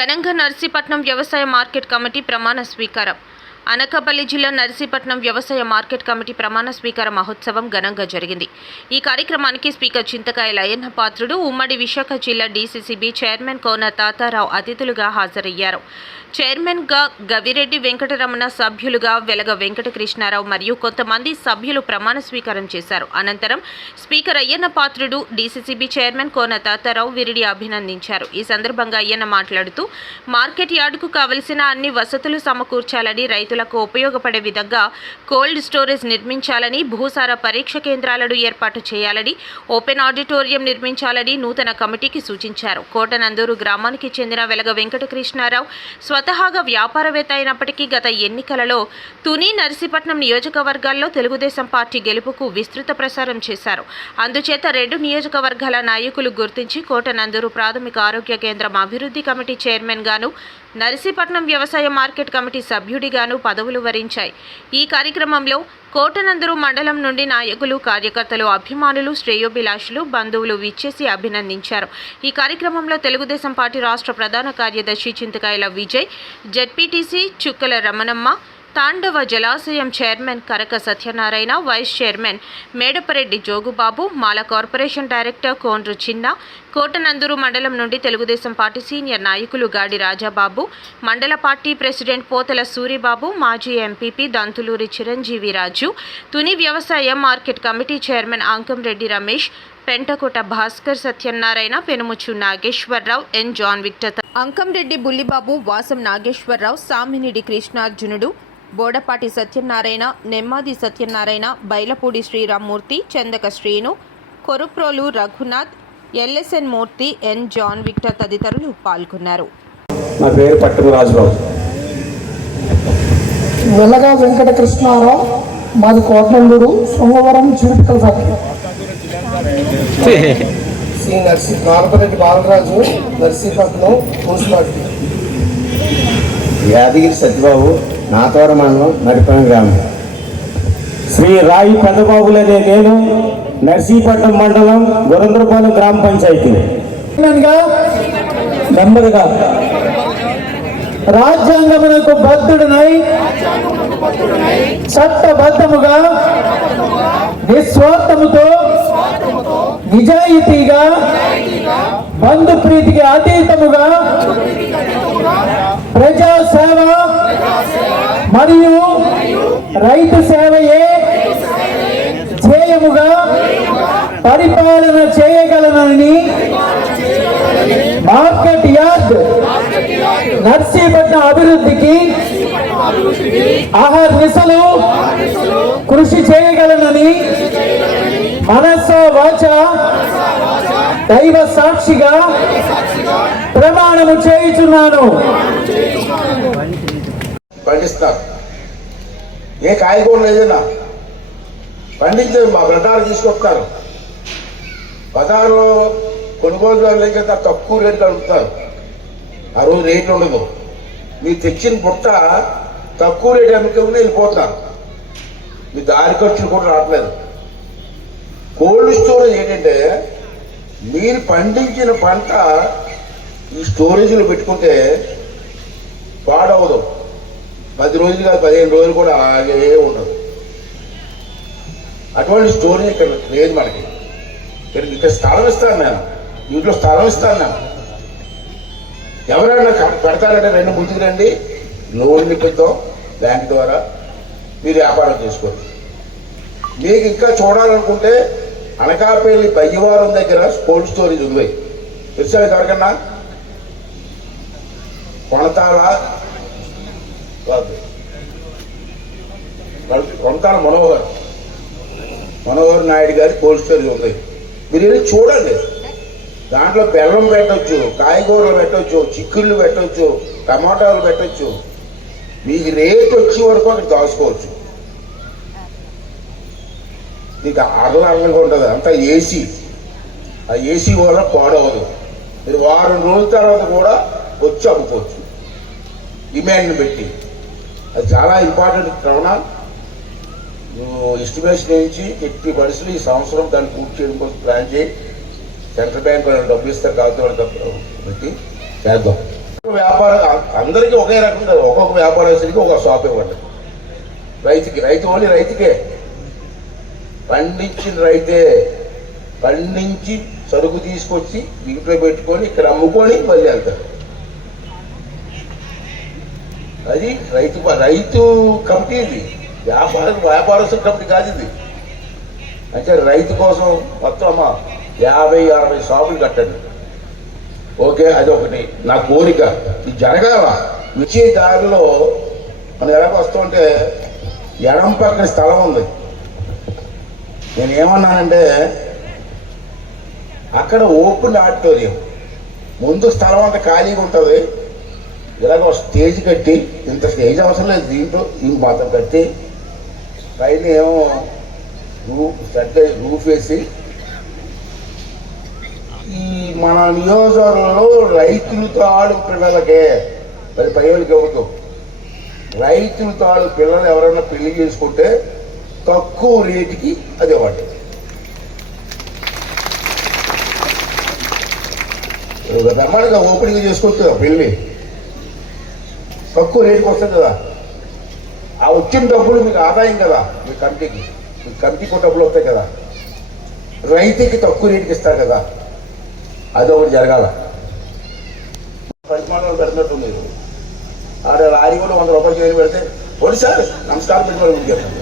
ఘనంగా నర్సీపట్నం వ్యవసాయ market committee ప్రమాణ స్వీకారం. అనకాపల్లి జిల్లా నర్సీపట్నం వ్యవసాయ మార్కెట్ కమిటీ ప్రమాణ స్వీకార మహోత్సవం ఘనంగా జరిగింది. ఈ కార్యక్రమానికి స్పీకర్ చింతకాయల అయ్యన్న పాత్రుడు ఉమ్మడి విశాఖ జిల్లా డీసీసీబీ చైర్మన్ కోన తాతారావు అతిథులుగా హాజరయ్యారు. చైర్మన్గా గవిరెడ్డి వెంకటరమణ సభ్యులుగా వెలగ వెంకటకృష్ణారావు మరియు కొంతమంది సభ్యులు ప్రమాణ స్వీకారం చేశారు. అనంతరం speaker Ayyanna Patrudu DCCB chairman Kona Tatarao viride అభినందించారు. ఈ సందర్భంగా అయ్యన్న మాట్లాడుతూ మార్కెట్ యార్డుకు కావలసిన అన్ని వసతులు సమకూర్చాలని రైతులకు ఉపయోగపడే విధంగా కోల్డ్ స్టోరేజ్ నిర్మించాలని భూసార పరీక్ష కేంద్రాలను ఏర్పాటు చేయాలని ఓపెన్ ఆడిటోరియం నిర్మించాలని నూతన కమిటీకి సూచించారు. కోటనందూరు గ్రామానికి చెందిన వెలగ వెంకటకృష్ణారావు స్వతహాగా వ్యాపారవేత్త అయినప్పటికీ గత ఎన్నికలలో తుని నర్సీపట్నం నియోజకవర్గాల్లో తెలుగుదేశం పార్టీ గెలుపుకు విస్తృత ప్రసారం చేశారు. అందుచేత రెండు నియోజకవర్గాల నాయకులు గుర్తించి కోటనందూరు ప్రాథమిక ఆరోగ్య కేంద్రం అభివృద్ధి కమిటీ చైర్మన్ గాను నర్సీపట్నం వ్యవసాయ మార్కెట్ కమిటీ సభ్యుడిగాను పదవులు వరించాయి. ఈ కార్యక్రమంలో కోటనందరు మండలం నుండి నాయకులు కార్యకర్తలు అభిమానులు శ్రేయోభిలాషులు బంధువులు విచ్చేసి అభినందించారు. ఈ కార్యక్రమంలో తెలుగుదేశం పార్టీ రాష్ట్ర ప్రధాన కార్యదర్శి చింతకాయల విజయ్ జెడ్పీటీసీ చుక్కల రమణమ్మ తాండవ జలాశయం chairman Karaka Satyanarayana vice chairman Medapareddy Jogubabu Mala corporation director Kondru Chinna Kotananduru మండలం నుండి తెలుగుదేశం పార్టీ సీనియర్ నాయకులు గాడి రాజాబాబు మండల పార్టీ ప్రెసిడెంట్ పోతల సూరిబాబు మాజీ ఎంపీపీ దంతులూరి చిరంజీవి రాజు తుని వ్యవసాయ market committee chairman Ankamreddy Ramesh Pentakota Bhaskar Satyanarayana Penumuchu Nageswararao N John Victor Ankamreddy Bullibabu Vasam Nageswararao Saminidi Krishnarjunudu Bodapati Satyanarayana Nemmadi Satyanarayana Bailapudi Sriramamurthy Chandaka Srinu Koruprolu Raghunath LSN Murthy N John Victor తదితరులు పాల్గొన్నారు. నా పేరు వెంకట కృష్ణారావు మాది Kotananduru Somavaram factory Sri Narsi corporate Balaraju Narsipatnam municipality Yadagiri Satyababu Nathavaram మండలం నడిపన గ్రామం. శ్రీ రాయి పెద్దబాబులనే నేను నర్సీపట్నం మండలం గురంద్రపాలెం గ్రామ పంచాయతీ. గా నెమ్మదిగా. రాజ్యాంగమునకు బద్ధుడనై చట్టబద్ధముగా నిస్వార్థముతో నిజాయితీగా బంధు ప్రీతికి అతీతముగా ప్రజా సేవ మరియు రైతు సేవయే ధ్యేయముగా పరిపాలన చేయగలనని మార్కెట్ యార్డ్ నర్సీపట్నం అభివృద్ధికి అహర్నిశలు కృషి చేయగలనని మనస వాచ దైవ సాక్షిగా ప్రమాణము చేయుచున్నాను. పండిస్తారు ఏ కాయగూరలు ఏదైనా పండించే మా బ్రదారు తీసుకొస్తారు. బజార్లో కొనుగోలుదారులు కదా తక్కువ రేట్లు అడుగుతారు ఆ రోజు రేట్లు ఉండదు. మీరు తెచ్చిన బుట్ట తక్కువ రేటు అమ్ముకుని వెళ్ళిపోతున్నారు మీ దారి ఖర్చులు కూడా రావట్లేదు. కోల్డ్ స్టోరేజ్ ఏంటంటే మీరు పండించిన పంట ఈ స్టోరేజ్లో పెట్టుకుంటే పాడవదు. పది రోజులు కాదు పదిహేను రోజులు కూడా ఆగే ఉండదు. అటువంటి స్టోరేజ్ ఇక్కడ లేదు మనకి. ఇక్కడ ఇక్కడ స్థలం ఇస్తాను నేను. ఇంట్లో స్థలం ఇస్తాను నేను. ఎవరైనా పెడతారంటే రెండు ముందుకు రండి. లోన్ ఇప్పిద్దాం బ్యాంక్ ద్వారా. మీరు వ్యాపారం చేసుకోండి. మీకు ఇంకా చూడాలనుకుంటే అనకాపల్లి బయ్యవారం దగ్గర కోల్డ్ స్టోరేజ్ ఉంది. తెలుసా ఎవరికన్నా? కొనతాల కాదు. కొనతాల మనోహర్. మనోహర్ నాయుడు గారి కోల్డ్ స్టోరేజ్ ఉంది. మీరు వెళ్ళి చూడండి. దాంట్లో బెల్లం పెట్టచ్చు కాయగూరలు పెట్టచ్చు చిక్కుళ్ళు పెట్టచ్చు టమాటాలు పెట్టచ్చు. మీకు రేట్ వచ్చే వరకు అక్కడ దాచుకోవచ్చు. నీకు అరల ఉంటుంది. అంతా ఏసీ. ఆ ఏసీ వల్ల పాడవదు. మీరు వారం రోజుల తర్వాత కూడా వచ్చి అమ్ముకోవచ్చు. డిమాండ్ని పెట్టి. అది చాలా ఇంపార్టెంట్ కావున నువ్వు ఎస్టిమేషన్ వేయించి ఎట్టి పరిస్థితులు ఈ సంవత్సరం దాన్ని పూర్తి చేయడం కోసం ప్లాన్ చేయి. సెంట్రల్ బ్యాంక్ వాళ్ళు డబ్బులు ఇస్తారు కాకపోతే పెట్టి చేద్దాం. వ్యాపార అందరికీ ఒకే రకం కాదు. ఒక్కొక్క వ్యాపారస్తుడికి ఒక షాప్ ఇవ్వండి. రైతుకి రైతు ఓన్లీ రైతుకే. పండించిన రైతే పండించి సరుకు తీసుకొచ్చి ఇంట్లో పెట్టుకొని ఇక్కడ అమ్ముకొని మళ్ళీ వెళ్తారు. అది రైతు రైతు కమిటీ ఇది. వ్యాపార వ్యాపారస్తుల కంపెనీ కాదు ఇది. అంటే రైతు కోసం మొత్తం అమ్మ యాభై అరవై షాపులు కట్టండి. ఓకే అది ఒకటి. నా కోరిక. ఇది జరగాల వచ్చే దారిలో మనం ఎలాగ వస్తుంటే ఎడం పక్కన స్థలం ఉంది. నేను ఏమన్నానంటే అక్కడ ఓపెన్ ఆడిటోరియం. ముందు స్థలం అంతా ఖాళీగా ఉంటుంది. ఇలాగ ఒక స్టేజ్ కట్టి ఇంత స్టేజ్ అవసరం లేదు దీంట్లో ఈ మాత్రం కట్టి పైన ఏమో రూఫ్ సెట్ రూఫ్ వేసి ఈ మన నియోజకవర్గంలో రైతులతో ఆడు పిల్లలకే మరి పైలకి ఇవ్వదు రైతులతో ఆడు పిల్లలు ఎవరైనా పెళ్ళి చేసుకుంటే తక్కువ రేటుకి అది ఇవ్వండి ఒక రకాలుగా ఓపెనింగ్ చేసుకోవచ్చు పెళ్ళి తక్కువ రేటుకి వస్తుంది కదా. ఆ వచ్చిన డబ్బులు మీకు ఆదాయం కదా మీ కమిటీకి మీ కమిటీకి డబ్బులు వస్తాయి కదా. రైతుకి తక్కువ రేటుకి ఇస్తారు కదా. అది ఒకటి జరగాల. పరిమాణాలు పెడుతున్నట్టు మీరు. ఆడ లారీ కూడా వంద రూపాయలు చేయని పెడితే ఓడి సార్ నమస్కారం పెట్టుకోవాలి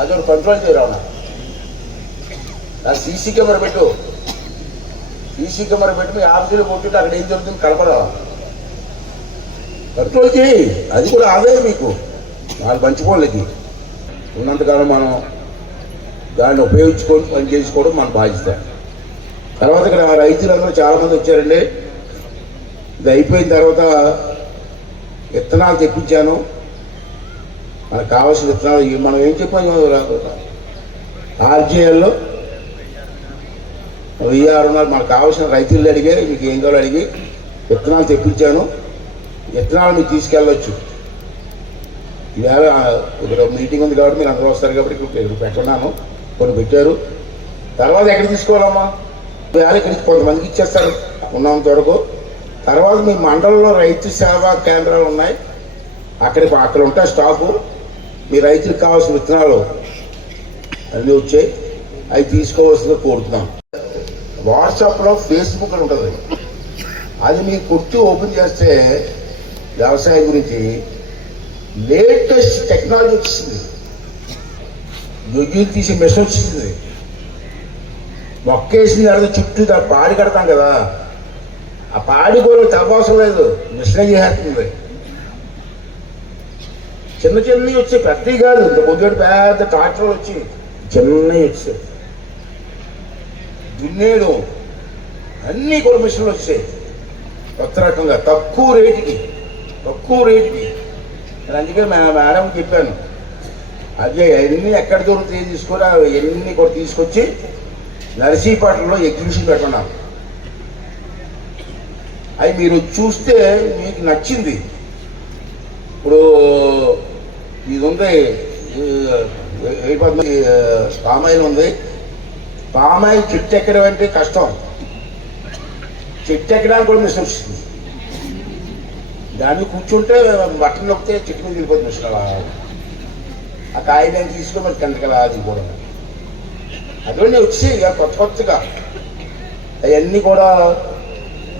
ముందు చెప్పండి అది ఒక కంట్రోల్ సీసీ కెమెరా పెట్టు. సీసీ కెమెరా పెట్టి మీ ఆఫీసులో కొట్టుకుంటే అక్కడ ఏం జరుగుతుంది కలపరా. కంట్రోల్ చేయి. అది కూడా ఆదాయం మీకు. వాళ్ళు పంచుకోలేకి ఉన్నంతకాలం మనం దాన్ని ఉపయోగించుకొని పని చేసుకోవడం మన బాధ్యత. తర్వాత ఇక్కడ రైతులందరూ చాలా మంది వచ్చారండి. ఇది అయిపోయిన తర్వాత విత్తనాలు తెప్పించాను. మనకు కావాల్సిన విత్తనాలు ఇవి. మనం ఏం చెప్పాము ఆర్జీఎల్లో విఆర్ఆర్ మనకు కావాల్సిన రైతులు అడిగే మీకు ఏం కావాలో అడిగి విత్తనాలు తెప్పించాను. విత్తనాలు మీరు తీసుకెళ్ళవచ్చు ఇవాళ ఇక్కడ మీటింగ్ ఉంది కాబట్టి మీరు అందరూ వస్తారు కాబట్టి ఇక్కడ ఇక్కడ పెట్టున్నాను కొన్ని పెట్టారు. తర్వాత ఎక్కడ తీసుకోవాలమ్మా? ఇవాళ ఇక్కడికి కొంతమందికి ఇచ్చేస్తారు. ఉన్నంత వరకు తర్వాత మీ మండలంలో రైతు సేవా కేంద్రాలు ఉన్నాయి. అక్కడ అక్కడ ఉంటాయి స్టాకు మీ రైతులకు కావాల్సిన విత్తనాలు అన్నీ వచ్చాయి. అవి తీసుకోవాల్సిందని కోరుతున్నాం. వాట్సాప్లో ఫేస్బుక్ అని ఉంటుంది. అది మీ కొట్టి ఓపెన్ చేస్తే వ్యవసాయం గురించి లేటెస్ట్ టెక్నాలజీ వచ్చింది. యొగ్గులు తీసే మెషిన్ వచ్చింది. మొక్కేసిన తర్వాత చుట్టూ పాడి కడతాం కదా. ఆ పాడి కూడా తప్పవసరం లేదు. మిషన్ చేసేస్తుంది. చిన్న చిన్నవి వచ్చాయి పెద్దవి కాదు ఇంత పొద్దుటి పెద్ద ట్రాక్టర్లు వచ్చి చిన్నవి వచ్చాయి. దున్నేడు అన్ని కూడా మిషన్లు వచ్చాయి. కొత్త రకంగా తక్కువ రేటుకి తక్కువ రేటుకి. నేను అందుకే మా మేడం చెప్పాను అదే అన్నీ ఎక్కడ దొరుకుతాయి తీసుకొని అవన్నీ కూడా తీసుకొచ్చి నర్సీపట్నంలో ఎగ్జిబిషన్ పెట్టున్నాం అవి మీరు చూస్తే మీకు నచ్చింది. ఇప్పుడు ఇది ఉంది పామ్ పామాయిల్ ఉంది. పామాయిల్ చెట్టు ఎక్కడం అంటే కష్టం. చెట్టు ఎక్కడానికి కూడా మిషన్ వస్తుంది. దాన్ని కూర్చుంటే బట్టలు నొక్కితే చెట్టు మీద వెళ్ళిపోతుంది మిషన్ అలా. ఆ కాయని తీసుకుని మరి కిందకి అది కూడా అటువంటి వచ్చి ఇక కొత్త కొత్తగా. అవన్నీ కూడా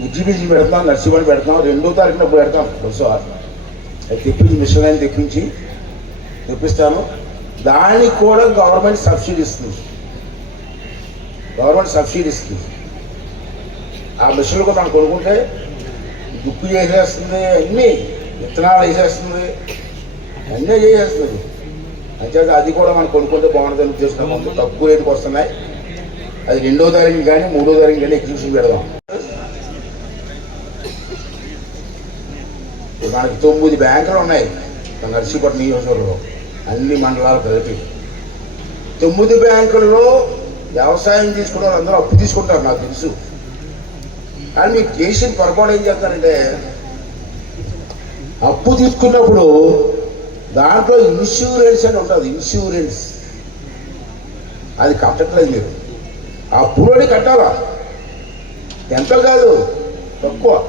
ఉజ్జిబిజ్జి పెడతాం నర్సింహని పెడతాం రెండో తారీఖున పెడతాం. బస్సు అది తెప్పించి మిషన్ లైన్ తెప్పించి తెప్పిస్తాను దానికి కూడా గవర్నమెంట్ సబ్సిడీ ఇస్తుంది. గవర్నమెంట్ సబ్సిడీ ఇస్తుంది. ఆ మిషన్లు కూడా మనం కొనుక్కుంటే దుక్కు చేసేస్తుంది అన్నీ విత్తనాలు వేసేస్తుంది అన్నీ చేసేస్తుంది. అంతేకాదు అది కూడా మనం కొనుక్కుంటే బాగుంటుంది ఉద్దేశం కొంత తక్కువ రేటుకు వస్తున్నాయి. అది రెండో తారీఖు కానీ మూడో తారీఖు కానీ ఎగ్జిబిషన్ పెడదాం. మనకి తొమ్మిది బ్యాంకులు ఉన్నాయి. నర్సీపట్నం నియోజకవర్గంలో అన్ని మండలాలు కలిపి. తొమ్మిది బ్యాంకుల్లో వ్యవసాయం తీసుకున్న అందరూ అప్పు తీసుకుంటారు నాకు తెలుసు. కానీ మీకు చేసిన పొరపాటు ఏం చేస్తారంటే అప్పు తీసుకున్నప్పుడు దాంట్లో ఇన్సూరెన్స్ అని ఉంటుంది ఇన్సూరెన్స్. అది కట్టట్లేదు మీరు. ఆ అప్పులోని కట్టాలా? ఎంత కాదు తక్కువ.